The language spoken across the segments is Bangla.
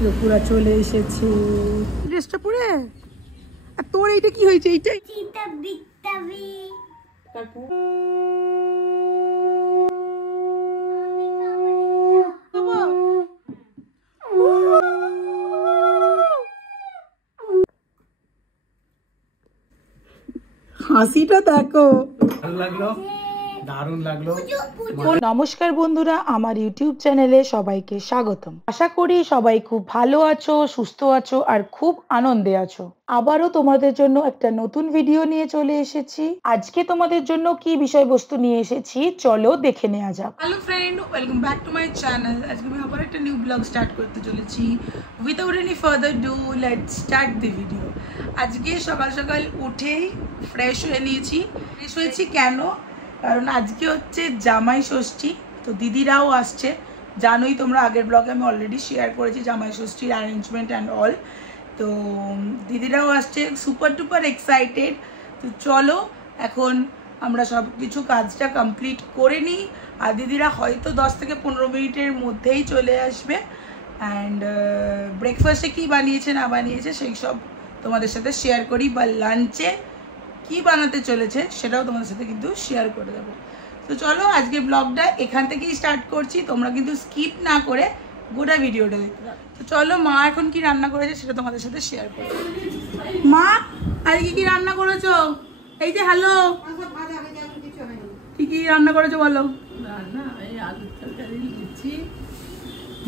শিরোপুরা চলে এসেছে ড্রেসটা পরে। আর তোর এইটা কি হয়েছে? এইটাই হাসিটা দেখো, ভালো লাগলো, দারুণ লাগলো। নমস্কার বন্ধুরা, আমার ইউটিউব চ্যানেলে সবাইকে স্বাগতম। আশা করি সবাই খুব ভালো আছো, সুস্থ আছো আর খুব আনন্দে আছো। আবারও তোমাদের জন্য একটা নতুন ভিডিও নিয়ে চলে এসেছি। আজকে তোমাদের জন্য কি বিষয়বস্তু নিয়ে এসেছি চলো দেখে নেওয়া যাক। Hello friend, welcome back to my channel. আজকে আমি আবার একটা নিউ ব্লগ স্টার্ট করতে চলেছি। Without any further do let's start the video. আজকে সকাল সকাল উঠেই ফ্রেশ হয়ে নিয়েছি। ফ্রেশ হয়েছি কেন? কারণ আজকে হচ্ছে জামাই ষষ্ঠী, তো দিদিরাও আসছে। জানোই তোমরা, আগের ব্লগে আমি অলরেডি শেয়ার করেছি জামাই ষষ্ঠীর অ্যারেঞ্জমেন্ট অ্যান্ড অল। তো দিদিরাও আসছে, সুপার টুপার এক্সাইটেড। তো চলো এখন আমরা সব কিছু কাজটা কমপ্লিট করে নিই। আর দিদিরা হয়তো 10 থেকে 15 মিনিটের মধ্যেই চলে আসবে। অ্যান্ড ব্রেকফাস্টে কী বানিয়েছে না বানিয়েছে সেই সব তোমাদের সাথে শেয়ার করি, বা লাঞ্চে কি বানাতে চলেছে সেটাও তোমাদের সাথে কিন্তু শেয়ার করে দেবো। তো চলো আজকে ব্লগটা এখান থেকেই স্টার্ট করছি, তোমরা কিন্তু স্কিপ না করে গোটা ভিডিওটা দেখতে থাকো। তো চলো মা এখন কি রান্না করেছে সেটা তোমাদের সাথে শেয়ার করবো। মা আজকে কি রান্না করেছো? এই যে হ্যালো, কি কি রান্না করেছো বলো?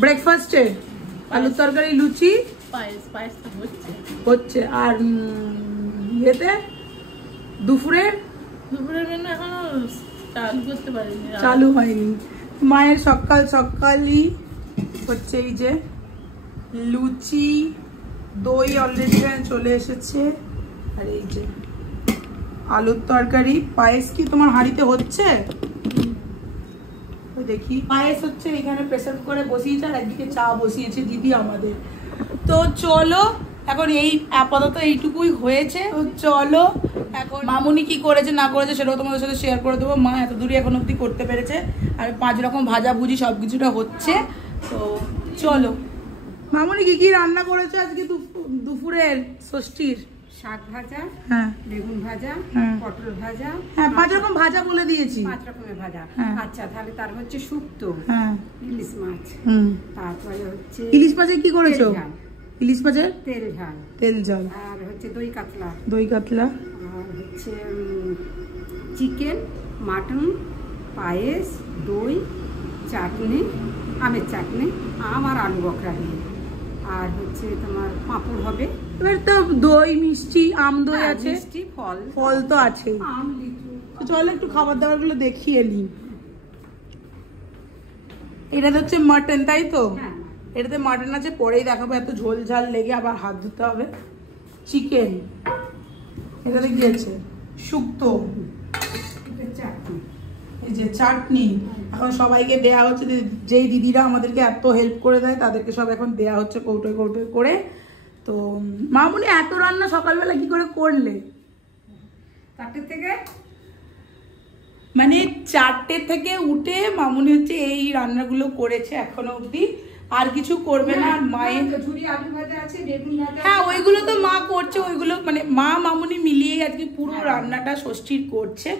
ব্রেকফাস্টে আলুর তরকারি, লুচি, পায়েস হচ্ছে। আর ইয়েতে দুপুরে এখনো চালু করতে পারিনি, চালু হয়নি। মায়ের সকাল সকালই হচ্ছে এই যে লুচি, দই অলরেডি চলে এসেছে, আর এই যে আলুর তরকারি। পায়েস কি তোমার হাঁড়িতে হচ্ছে? দেখি, পায়েস হচ্ছে এখানে প্রেসার কুকারে বসিয়েছে, আর একদিকে চা বসিয়েছে দিদি আমাদের। তো চলো এখন এই আপাতত এইটুকুই হয়েছে। তো চলো এখন মামুনি কি করেছে না করেছে সেটাও তোমাদের সাথে শেয়ার করে দেবো। মা এত দূরই এখন অবধি করতে পেরেছে, আর 5 রকম ভাজাভুজি সব কিছুটা হচ্ছে। তো চলো মামুনি কি কি রান্না করেছে আজকে দুপুরের ষষ্ঠীর? শাক ভাজা, হ্যাঁ, বেগুন ভাজা, পটল ভাজা। হ্যাঁ, 5 রকম ভাজা বলে দিয়েছি, 5 রকমের ভাজা। আচ্ছা, তাহলে তার হচ্ছে শুক্তো, ইলিশ মাছ, তারপরে হচ্ছে ইলিশ মাছে কি করেছো? ইলিশ মাছের তেল ঝাল, আর হচ্ছে দই কাতলা, আর হচ্ছে চিকেন, মাটন, পায়েস, দই, চাটনি, আমের চাটনি, আম আর আলু বকরা দিয়ে, আর হচ্ছে তোমার পাঁপড় হবে। এবার তো দই মিষ্টি, আম দই আছে, মিষ্টি ফল তো আছেই। তো চলো একটু খাবার দাবার গুলো দেখিয়ে নিই। এটা হচ্ছে মাটন, তাই তো? এটাতে মাটন আছে, পরেই দেখাবো, এত ঝোল ঝাল লেগে আবার হাত ধুতে হবে। চিকেন, এটাতে কি আছে? শুক্তো, এই যে চাটনি। এখন সবাইকে দেয়া হচ্ছে, যেই দিদিরা আমাদেরকে এত হেল্প করে দেয় তাদেরকে সব এখন দেয়া হচ্ছে কৌটোয় কৌটোয় করে। তো মামুনি এত রান্না সকালবেলা কি করে করলে? 4টে থেকে, মানে 4টে থেকে উঠে মামুনি হচ্ছে এই রান্নাগুলো করেছে এখনো অবধি, আর কিছু করবে না। মায়ের ঝুরি আলু ভাজা আছে, বেগুন ভাজা, হ্যাঁ ওইগুলো তো মা করছে, ওইগুলো মানে মা মামুনি মিলিয়েই আজকে পুরো রান্নাটা ষষ্ঠীর করছে।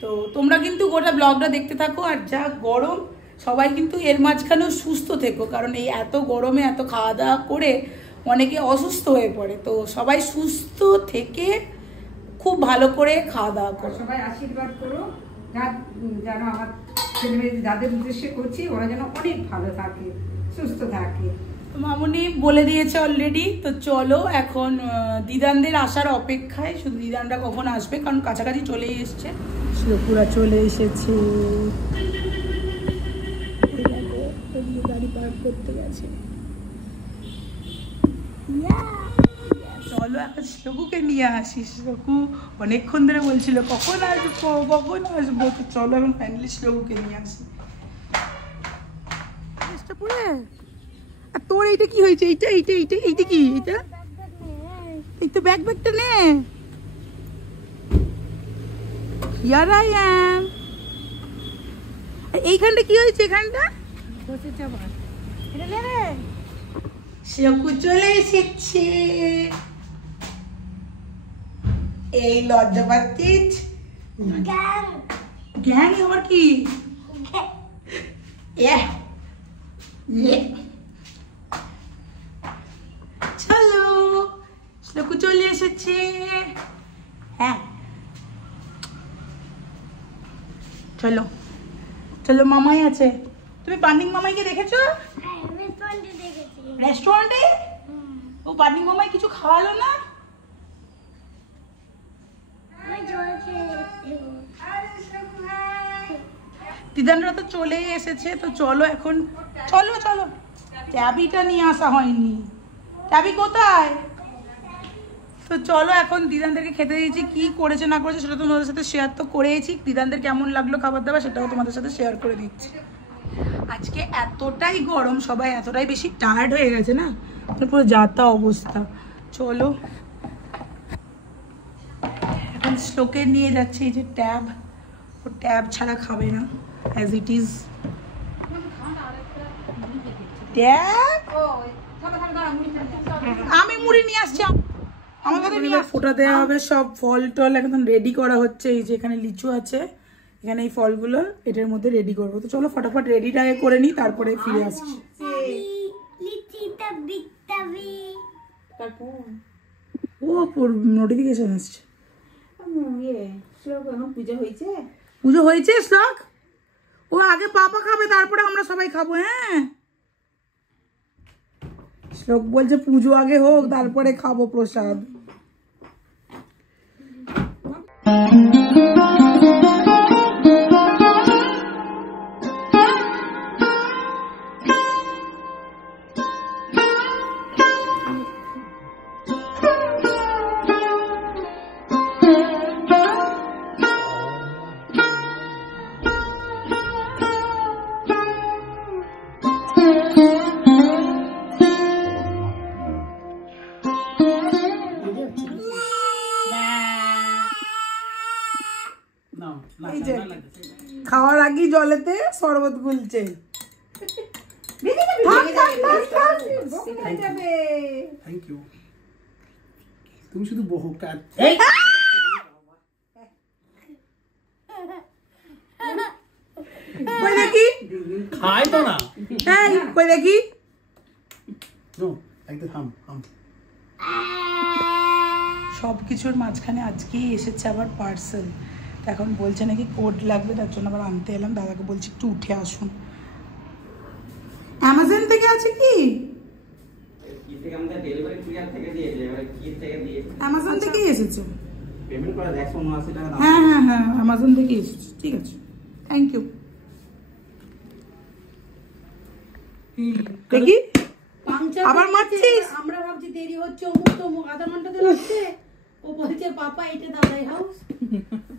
তো তোমরা কিন্তু গোটা ব্লগটা দেখতে থাকো। আর যা গরম, সবাই কিন্তু এর মাঝখানেও সুস্থ থেকো, কারণ এই এত গরমে এত খাওয়া দাওয়া করে অনেকে অসুস্থ হয়ে পড়ে। তো সবাই সুস্থ থেকে খুব ভালো করে খাওয়া দাওয়া করো, সবাই আশীর্বাদ করো যেন আমার ছেলে যাদের উদ্দেশ্যে করছি ওরা যেন অনেক ভালো থাকে, সুস্থ থাকে। মামুনি বলে দিয়েছে অলরেডি। তো চলো এখন দিদানদের আসার অপেক্ষায়, শুধু দিদানরা কখন আসবে, কারণ কাছাকাছি চলেই এসছে। শিরোপুরা চলে এসেছে, গাড়ি পার্ক করতে গেছে। চলো এখন শ্লোকুকে নিয়ে আসি। শ্লোকু অনেকক্ষণ ধরে বলছিল কখন আসবো। তো চলো এখন ফাইনালি শ্লোকুকে নিয়ে আসি। তোর এইটা কি হয়েছে? এইটা কি? এইটা এই তো ব্যাগটা নে। Here I am. এইখানটা কি হয়েছে? এখানটা শ্লোকু চলে এসেছে। এই লজ্জা পাচ্ছিস? গ্যাং আবার কি? চলো, শ্লোকু চলে এসেছে। হ্যাঁ চলো চলো, মামাই আছে। তুমি বার্নিং মামাইকে দেখেছো রেস্টুরেন্টে? ও বার্নিং মামাই কিছু খাওয়ালো না? দিদানরা তো চলে এসেছে, তো চলো এখন, চলো চলো। ট্যাবিটা নিয়ে আসা হয়নি, ট্যাবি কোথায়? তো চলো এখন দিদানদেরকে খেতে দিয়েছি, কি করেছে না করেছে সেটা তোমাদের সাথে শেয়ার তো করেইছি। দিদানদের কেমন লাগলো খাবার দাবার সেটাও তোমাদের সাথে শেয়ার করে দিচ্ছি। আজকে এতটাই গরম, সবাই এতটাই বেশি টায়ার্ড হয়ে গেছে না, পুরো যাতা অবস্থা। চলো এখন শ্লোকে নিয়ে যাচ্ছে এই যে ট্যাব, ও ট্যাব ছাড়া খাবে না, অ্যাজ ইট ইজ। ট্যাব আমি মুড়ি নিয়ে আসছি, আমাকে ফোটা দেওয়া হবে। সব ফল টল একদম রেডি করা হচ্ছে। এই যে এখানে লিচু আছে, এখানে এই ফলগুলো এটার মধ্যে রেডি করবো। তো চলো ফটাফট রেডিটা করে নিই, তারপরে ফিরে আসছি। ও নোটিফিকেশন আসছে। পুজো হয়েছে শ্লোক? ও আগে পাপা খাবে, তারপরে আমরা সবাই খাবো। হ্যাঁ শ্লোক বলছে পুজো আগে হোক, তারপরে খাবো প্রসাদ। খাওয়ার আগে জলেতে শরবত গুলছে। Thank you. তুমি শুধু বহু কাজ কই দেখি, খাই তো না। এই কই দেখি। নো লাইক দ্যাট, হাম হাম। সব কিছুর মাঝখানে আজকেই এসেছে আবার পার্সেল। এখন বলছে নাকি কোড লাগবে, তার জন্য আবার আনতে এলাম। দাদাকে বলছি একটু উঠে আসুন। অ্যামাজন থেকে আছে কি? অ্যামাজন থেকেই এসেছে। হ্যাঁ হ্যাঁ হ্যাঁ, অ্যামাজন থেকেই এসেছে। ঠিক আছে, থ্যাংক ইউ। দেখি আবার মারছিস? আমরা ভাবছি দেরি হচ্ছে, অমুক তমুক, আধা ঘন্টা তো লাগছে। ও বলছে পাপা এটা দাদাই হাউস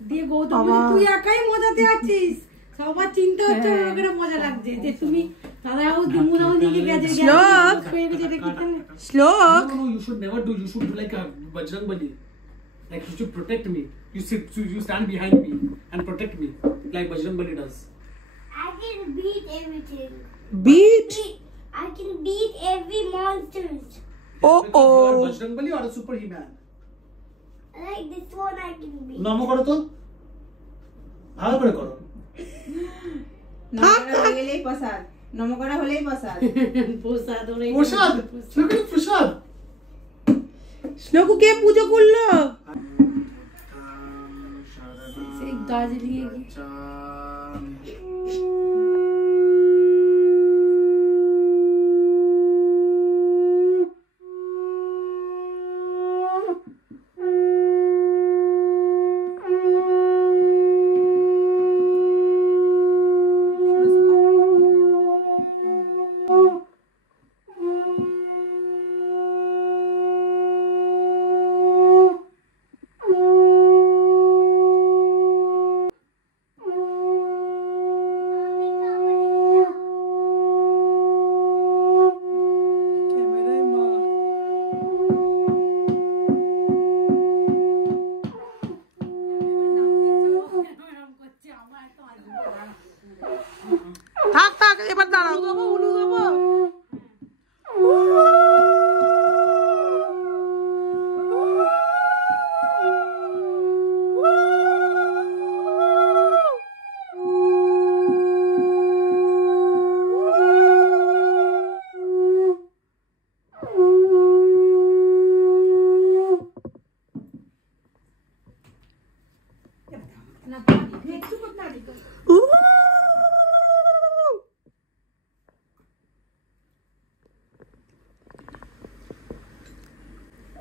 দিয়ে গৌতম বলে, তুই একাই মজাতে আছিস, সবার চিন্তা হচ্ছে ওখানে মজা লাগছে যে তুমি দাদাই হাউস দিমুন হাউস দিকে গেছে। শ্লোক শ্লোক, No, you should never do. You should do like a Bajrangbali. Like you should protect me. You stand behind me and protect me like Bajrangbali does. I can beat everything. beat? I can beat every monster. Oh Because you are oh. Bajrangbali or a super He-Man. Like this one I can beat. নম করো তো, ভালো করে করো। হলেই প্রসাদ, নমকরা হলেই প্রসাদ। প্রসাদ প্রসাদ, প্রসাদ। শ্লোকু কে পুজো করলো? সেই দার্জিলিং এ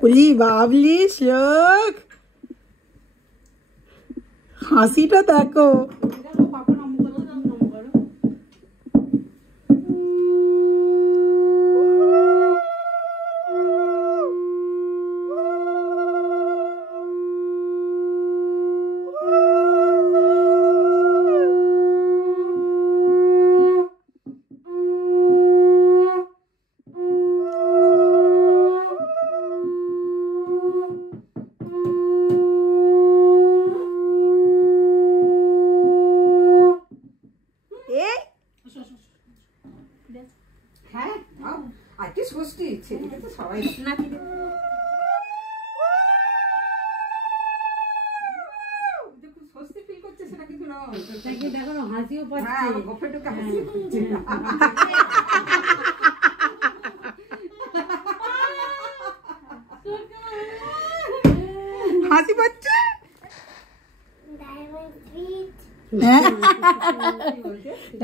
ওলি বাবলি শ্লোক, হাসিটা দেখো। হ্যাঁ আজকে ষষ্ঠী, ছেলেটা তো সবাই ষষ্ঠী ফিল করছে সেটা কিন্তু দেখো হাসিও পাচ্ছে, গোফেটুকে হাসি পাচ্ছে। হাসি পাচ্ছে।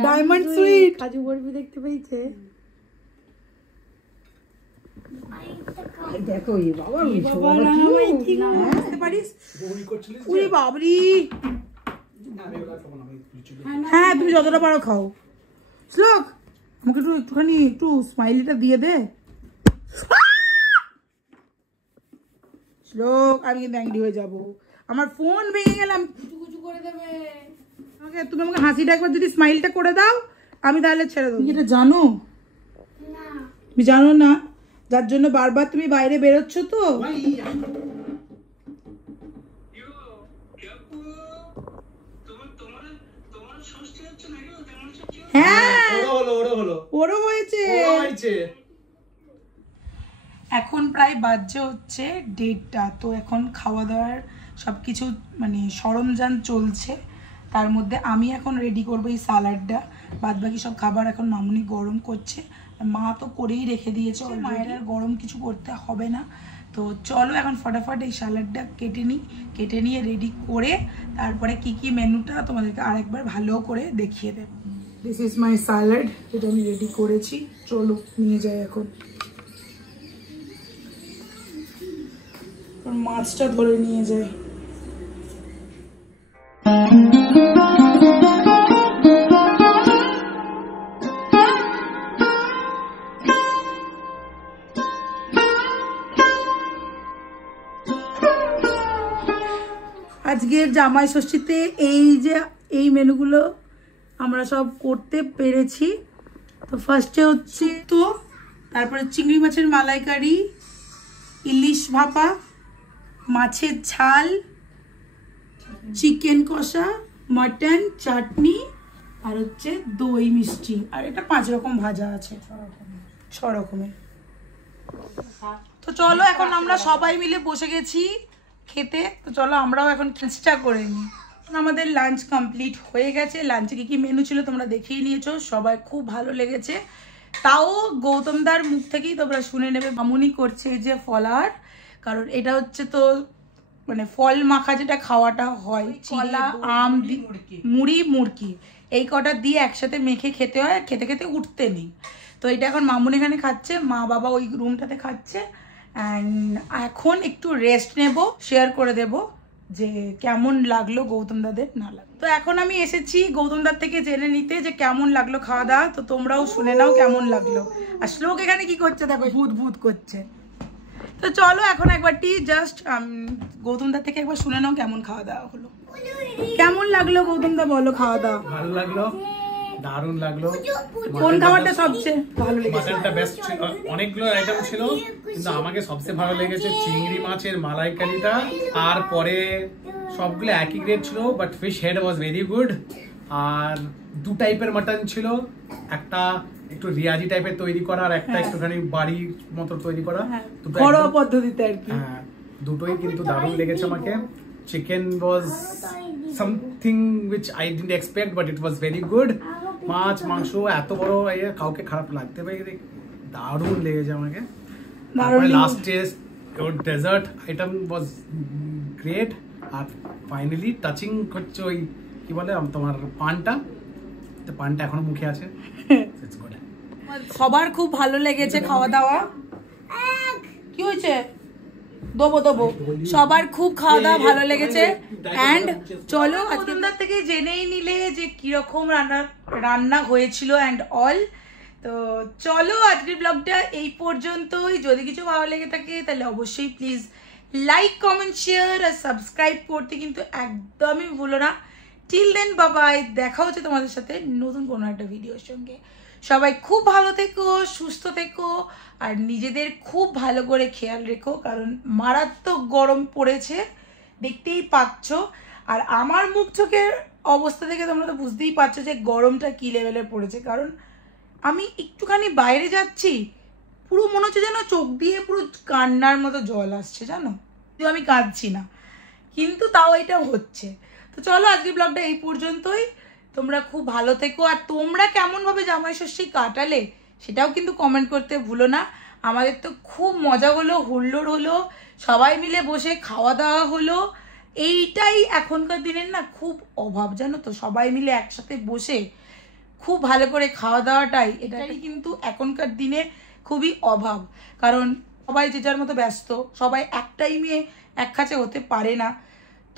ডায়মন্ড সুইট, কাজু বরফি দেখতে পেয়েছে। দেখো বাবা বুঝতে পারিস? উরি বাবরি, হ্যাঁ তুমি যতটা পারো খাও। শ্লোক আমাকে একটুখানি স্মাইলিটা দিয়ে দে। শ্লোক আমি কিন্তু অ্যাংরি হয়ে যাবো, আমার ফোন ভেঙে গেলাম, কুচু করে দেবে। তুমি আমাকে হাসিটা একবার যদি স্মাইলটা করে দাও আমি তাহলে ছেড়ে দেবো। এটা জানো? তুমি জানো না, যার জন্য বারবার তুমি বাইরে বেরোচ্ছ তো। হ্যাঁ ওরও হয়েছে। এখন প্রায় বাজে হচ্ছে 1:30, তো এখন খাওয়া দাওয়ার সব কিছু মানে সরঞ্জাম চলছে। তার মধ্যে আমি এখন রেডি করবো এই সালাডটা, বাদ বাকি সব খাবার এখন মামুনি গরম করছে। মা তো করেই রেখে দিয়েছে, মায়ের আর গরম কিছু করতে হবে না। তো চলো এখন ফটাফট এই সালাডটা কেটে নিয়ে রেডি করে তারপরে কি কি মেনুটা তোমাদেরকে আরেকবার ভালো করে দেখিয়ে দেবো। দিস ইজ মাই সালাড, যেটা আমি রেডি করেছি। চলো নিয়ে যাই এখন। মাছটা ধরে নিয়ে যাই। আজকের জামাই ষষ্ঠীতে এই মেনুগুলো আমরা সব করতে পেরেছি। তো ফার্স্টে হচ্ছে তারপরে চিংড়ি মাছের মালাইকারি, ইলিশ ভাপা, মাছের ঝাল, চিকেন কষা, মটন, চাটনি, আর হচ্ছে দই মিষ্টি, আর এটা 5 রকম ভাজা আছে, 6 রকমের। তো চলো এখন আমরা সবাই মিলে বসে গেছি খেতে। তো চলো আমরাও এখন চেষ্টা করে নিই। আমাদের লাঞ্চ কমপ্লিট হয়ে গেছে। লাঞ্চে কি মেনু ছিল তোমরা দেখেই নিয়েছো, সবাই খুব ভালো লেগেছে। তাও গৌতমদার মুখ থেকেই তোমরা শুনে নেবে, মামুনি করছে যে ফলার, কারণ এটা হচ্ছে তো মানে ফল মাখা যেটা খাওয়াটা হয়, কলা, আম, মুড়ি, মুরকি, এই কটা দিয়ে একসাথে মেখে খেতে হয়, খেতে খেতে উঠতে নেই। তো এটা এখন মামুনি এখানে খাচ্ছে, মা বাবা ওই রুমটাতে খাচ্ছে। অ্যান্ড এখন একটু রেস্ট নেব, শেয়ার করে দেব যে কেমন লাগলো গৌতম দাদের না লাগলো। তো এখন আমি এসেছি গৌতম দার থেকে জেনে নিতে যে কেমন লাগলো খাওয়া দাওয়া। তো তোমরাও শুনে নাও কেমন লাগলো। আর শ্লোক এখানে কি করছে দেখো, ভূত ভূত করছে। তো চলো এখন একবারটি জাস্ট গৌতম দার থেকে একবার শুনে নাও কেমন খাওয়া দাওয়া হলো। কেমন লাগলো গৌতম দা বলো খাওয়া দাওয়া? ভালো লাগলো, দারুণ লাগলো। কোন খাবারটা সবচেয়ে ভালো লেগেছে? মাটনটা বেস্ট ছিল, অনেকগুলো আইটেম ছিল কিন্তু আমাকে সবচেয়ে ভালো লেগেছে চিংড়ি মাছের মালাইকারিটা। আর পরে সবগুলো একই গ্রেড ছিল, but fish head was very good. আর 2 টাইপের মাটন ছিল, একটা একটু রিয়াজি টাইপের তৈরি করা আর একটা একটুখানি বাড়ির মতো তৈরি করা, ঘরোয়া পদ্ধতিতে আর কি। হ্যাঁ, দুটোই কিন্তু দারুণ লেগেছে আমাকে। Chicken was something which I didn't expect but it was very good. মাছ মাংস এত বড় কাউকে খারাপ লাগতে পারে, দারুণ লেগেছে আমাকে। তারপরে last test dessert item was great. আর ফাইনালি টাচিং হচ্ছে ওই কি বলে তোমার পানটা এখনো মুখে আছে। সবার খুব ভালো লেগেছে খাওয়া দাওয়া। কি হয়েছে? দেবো সবার খুব খাওয়া দাওয়া ভালো লেগেছে। অ্যান্ড চলো আজকের থেকে জেনেই নিলে যে কিরকম রান্না হয়েছিল অ্যান্ড অল। তো চলো আজকের ব্লগটা এই পর্যন্তই। যদি কিছু ভালো লেগে থাকে তাহলে অবশ্যই প্লিজ লাইক কমেন্ট শেয়ার আর সাবস্ক্রাইব করতে কিন্তু একদমই ভুলো না। টিল দেন বাবাই, দেখা হচ্ছে তোমাদের সাথে নতুন কোনো একটা ভিডিওর সঙ্গে। সবাই খুব ভালো থেকো, সুস্থ থেকো আর নিজেদের খুব ভালো করে খেয়াল রেখো, কারণ মারাত্মক গরম পড়েছে দেখতেই পাচ্ছ। আর আমার মুখ চোখের অবস্থা থেকে তোমরা তো বুঝতেই পারছো যে গরমটা কী লেভেলের পড়েছে। কারণ আমি একটুখানি বাইরে যাচ্ছি, পুরো মনে হচ্ছে যেন চোখ দিয়ে পুরো কান্নার মতো জল আসছে, জানো। কিন্তু আমি কাঁদছি না, কিন্তু তাও এটা হচ্ছে। তো চলো আজকে ব্লগটা এই পর্যন্তই। তোমরা খুব ভালো থেকো। আর তোমরা কেমনভাবে জামাই ষষ্ঠী কাটালে সেটাও কিন্তু কমেন্ট করতে ভুলো না। আমাদের তো খুব মজা হলো, হুল্লোড় হলো, সবাই মিলে বসে খাওয়া দাওয়া হলো। এইটাই এখনকার দিনের না খুব অভাব, জানো তো। সবাই মিলে একসাথে বসে খুব ভালো করে খাওয়া দাওয়াটাই এটাই কিন্তু এখনকার দিনে খুবই অভাব। কারণ সবাই যে যার মতো ব্যস্ত, সবাই এক টাইমে এক কাছে হতে পারে না।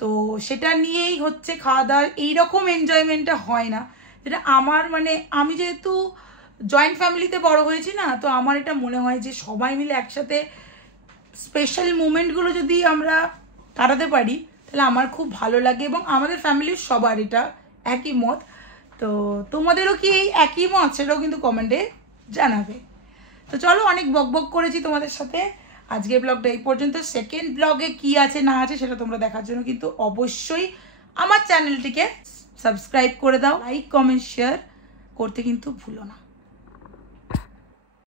তো সেটা নিয়েই হচ্ছে খাওয়া দাওয়া, এইরকম এনজয়মেন্টটা হয় না। যেটা আমার মানে আমি যেহেতু জয়েন্ট ফ্যামিলিতে বড় হয়েছি না, তো আমার এটা মনে হয় যে সবাই মিলে একসাথে স্পেশাল মুমেন্টগুলো যদি আমরা কাটাতে পারি তাহলে আমার খুব ভালো লাগে। এবং আমাদের ফ্যামিলির সবার এটা একই মত। তো তোমাদেরও কি এই একই মত সেটাও কিন্তু কমেন্টে জানাবে। তো চলো অনেক বকবক করেছি তোমাদের সাথে। আজকের ব্লগটা এই পর্যন্ত। সেকেন্ড ব্লগে কি আছে না আছে সেটা তোমরা দেখার জন্য কিন্তু অবশ্যই আমার চ্যানেলটিকে সাবস্ক্রাইব করে দাও, লাইক কমেন্ট শেয়ার করতে কিন্তু ভুলো না।